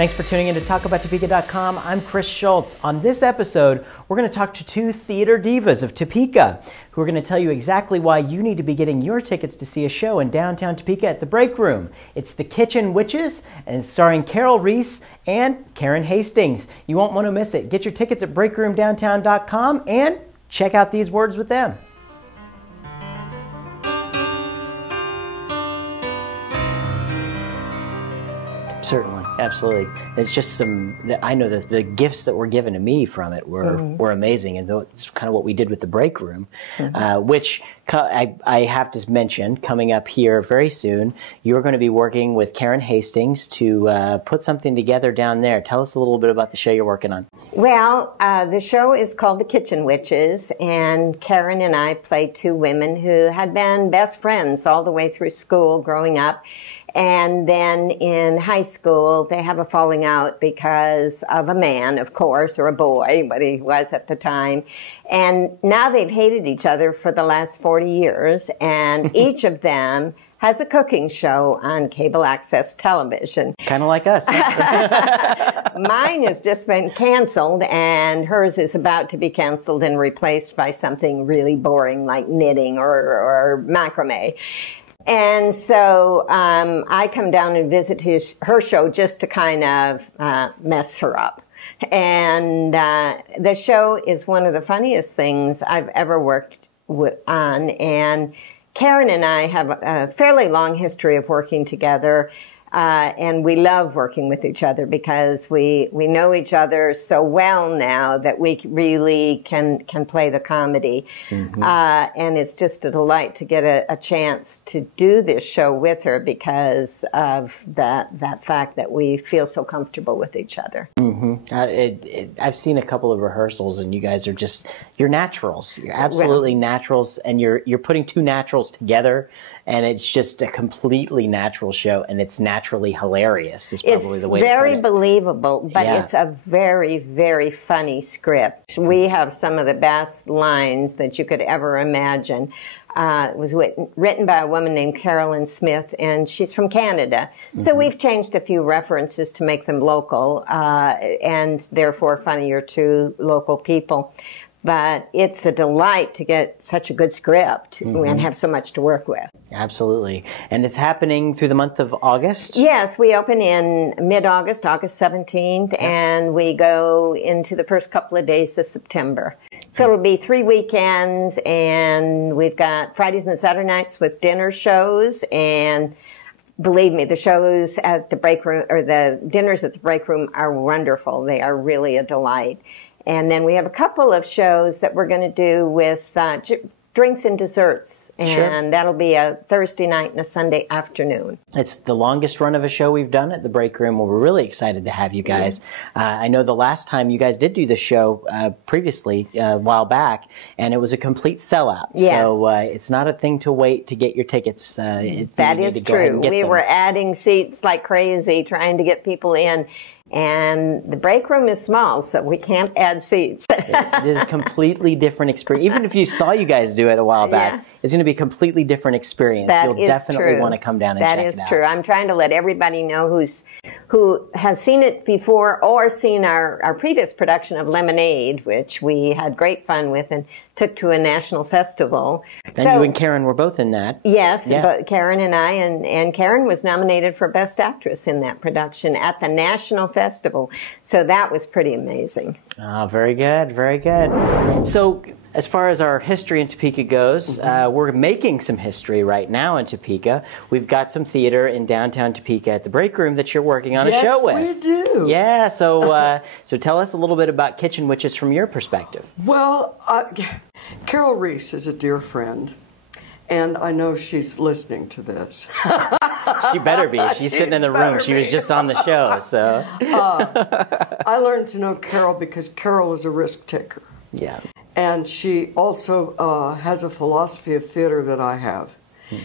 Thanks for tuning in to TalkAboutTopeka.com. I'm Chris Schultz. On this episode, we're going to talk to two theater divas of Topeka who are going to tell you exactly why you need to be getting your tickets to see a show in downtown Topeka at the Break Room. It's The Kitchen Witches, and it's starring Carol Reese and Karen Hastings. You won't want to miss it. Get your tickets at breakroomdowntown.com and check out these words with them. Certainly, absolutely. It's just I know that the gifts that were given to me from it were amazing, and it's kind of what we did with the Break Room, which I have to mention, coming up here very soon, you're going to be working with Karen Hastings to put something together down there. Tell us a little bit about the show you're working on. Well, the show is called The Kitchen Witches, and Karen and I play two women who had been best friends all the way through school growing up. And then in high school, they have a falling out because of a man, of course, or a boy, what he was at the time. And now they've hated each other for the last 40 years, and each of them has a cooking show on cable access television. Kind of like us. Mine has just been canceled, and hers is about to be canceled and replaced by something really boring like knitting or macrame. And so I come down and visit her show just to kind of mess her up. And the show is one of the funniest things I've ever worked on. And Karen and I have a fairly long history of working together. And we love working with each other because we know each other so well now that we really can play the comedy. And it's just a delight to get a chance to do this show with her because of that fact that we feel so comfortable with each other. I've seen a couple of rehearsals, and you guys are you're naturals. You're absolutely naturals, and you're putting two naturals together, and it's just a completely natural show, and it's naturally hilarious is probably the way to put it. It's very believable, but it's a very, very funny script. We have some of the best lines that you could ever imagine. It was written by a woman named Carolyn Smith, and she's from Canada. So we've changed a few references to make them local, and therefore funnier to local people. But it's a delight to get such a good script and have so much to work with. Absolutely. And it's happening through the month of August? Yes, we open in mid-August, August 17th, and we go into the first couple of days of September. So it'll be 3 weekends, and we've got Fridays and Saturday nights with dinner shows, and believe me, the shows at the Break Room, or the dinners at the Break Room are wonderful. They are really a delight. And then we have a couple of shows that we're going to do with drinks and desserts. And that'll be a Thursday night and a Sunday afternoon. It's the longest run of a show we've done at the Break Room. Well, we're really excited to have you guys. I know the last time you guys did do the show previously, a while back, and it was a complete sellout. Yes. So it's not a thing to wait to get your tickets. That is true. We were adding seats like crazy, trying to get people in. And the Break Room is small, so we can't add seats. It is a completely different experience. Even if you saw you guys do it a while back, it's going to be a completely different experience. You'll definitely want to come down and check it out. That is true. I'm trying to let everybody know who has seen it before or seen our previous production of Lemonade, which we had great fun with and took to a national festival. And you and Karen were both in that. Yes, but Karen and I, and Karen was nominated for Best Actress in that production at the national festival. So that was pretty amazing. Oh, very good, very good. So as far as our history in Topeka goes, we're making some history right now in Topeka. We've got some theater in downtown Topeka at the Break Room that you're working on a show with. Yes, we do. Yeah, so so tell us a little bit about Kitchen Witches from your perspective. Well, Carol Reese is a dear friend, and I know she's listening to this. She better be. She's sitting in the room. She was just on the show, so. I learned to know Carol because Carol is a risk taker. Yeah. And she also has a philosophy of theater that I have.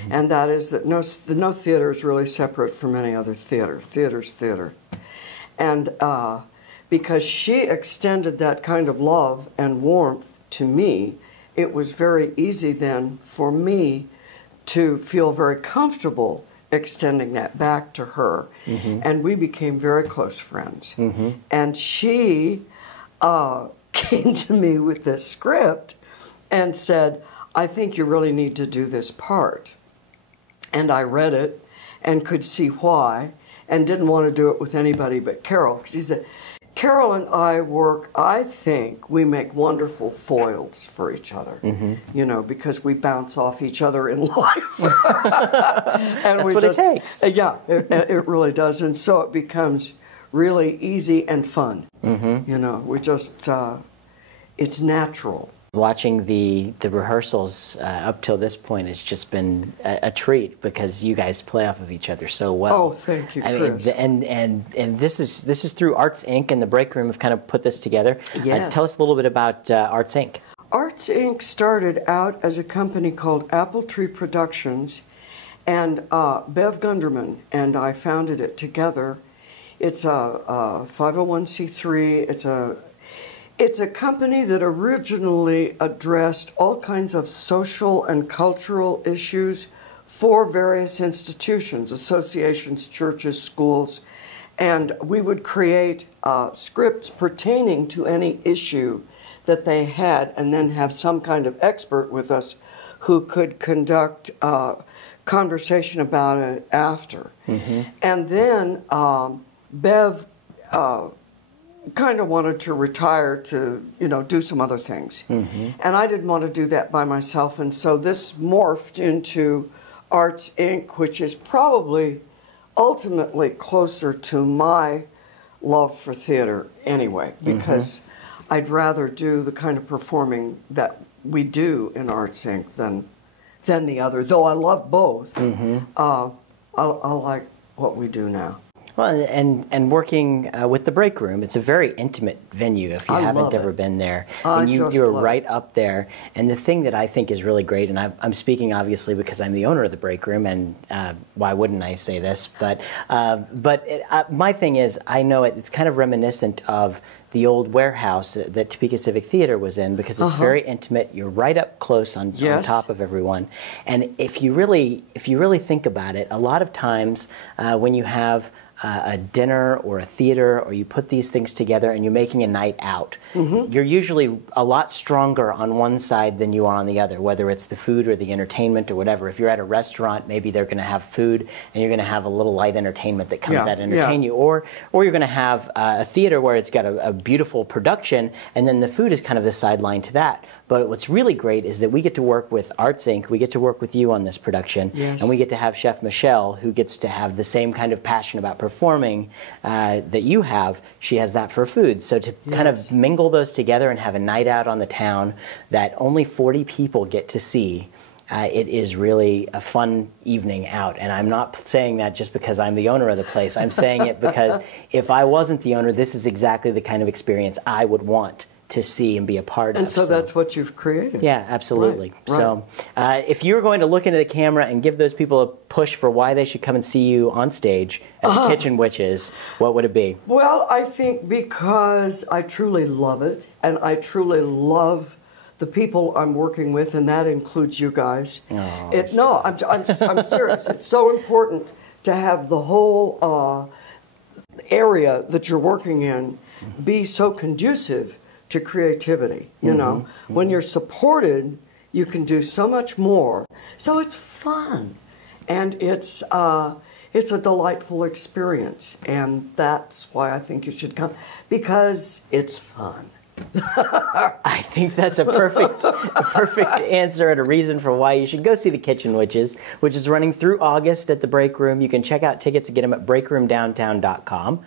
And that is that no theater is really separate from any other theater. Theater's theater. And because she extended that kind of love and warmth to me, it was very easy then for me to feel very comfortable extending that back to her. And we became very close friends. And she came to me with this script and said, I think you really need to do this part. And I read it and could see why, and didn't want to do it with anybody but Carol. She said, Carol and I work, I think we make wonderful foils for each other, you know, because we bounce off each other in life. And That's what it takes. Yeah, it really does. And so it becomes really easy and fun. You know, we just, it's natural. Watching the rehearsals up till this point has just been a treat because you guys play off of each other so well. Oh, thank you, Chris. I mean, and this is through Arts Inc. and the Break Room have kind of put this together. Yes. Tell us a little bit about Arts Inc. Arts Inc. started out as a company called Apple Tree Productions, and Bev Gunderman and I founded it together. It's a 501c3. It's a company that originally addressed all kinds of social and cultural issues for various institutions, associations, churches, schools, and we would create scripts pertaining to any issue that they had and then have some kind of expert with us who could conduct conversation about it after. And then Bev kind of wanted to retire to, you know, do some other things. And I didn't want to do that by myself. And so this morphed into Arts Inc., which is probably ultimately closer to my love for theater anyway, because I'd rather do the kind of performing that we do in Arts Inc. than the other. Though I love both, I like what we do now. Well, and working with the Break Room, it's a very intimate venue if you haven't ever been there. And you're right up there. And the thing that I think is really great, and I'm speaking obviously because I'm the owner of the Break Room, and why wouldn't I say this? But my thing is, I know it's kind of reminiscent of the old warehouse that Topeka Civic Theater was in, because it's very intimate. You're right up close on top of everyone. And if you really think about it, a lot of times when you have a dinner or a theater, or you put these things together and you're making a night out, you're usually a lot stronger on one side than you are on the other, whether it's the food or the entertainment or whatever. If you're at a restaurant, maybe they're going to have food and you're going to have a little light entertainment that comes out to entertain you, or you're going to have a theater where it's got a beautiful production and then the food is kind of the sideline to that. But what's really great is that we get to work with Arts Inc., we get to work with you on this production, and we get to have Chef Michelle, who gets to have the same kind of passion about performing that you have. She has that for food. So to kind of mingle those together and have a night out on the town that only 40 people get to see, it is really a fun evening out. And I'm not saying that just because I'm the owner of the place. I'm saying it because if I wasn't the owner, this is exactly the kind of experience I would want to see and be a part of. And so that's what you've created. Yeah, absolutely. Right. So if you were going to look into the camera and give those people a push for why they should come and see you on stage at the Kitchen Witches, what would it be? Well, I think because I truly love it, and I truly love the people I'm working with, and that includes you guys. I'm serious. It's so important to have the whole area that you're working in be so conducive to creativity. You know, when you're supported, you can do so much more. So it's fun, and it's a delightful experience, and that's why I think you should come, because it's fun. I think that's a perfect answer and a reason for why you should go see The Kitchen Witches, which is running through August at the Break Room. You can check out tickets and get them at breakroomdowntown.com.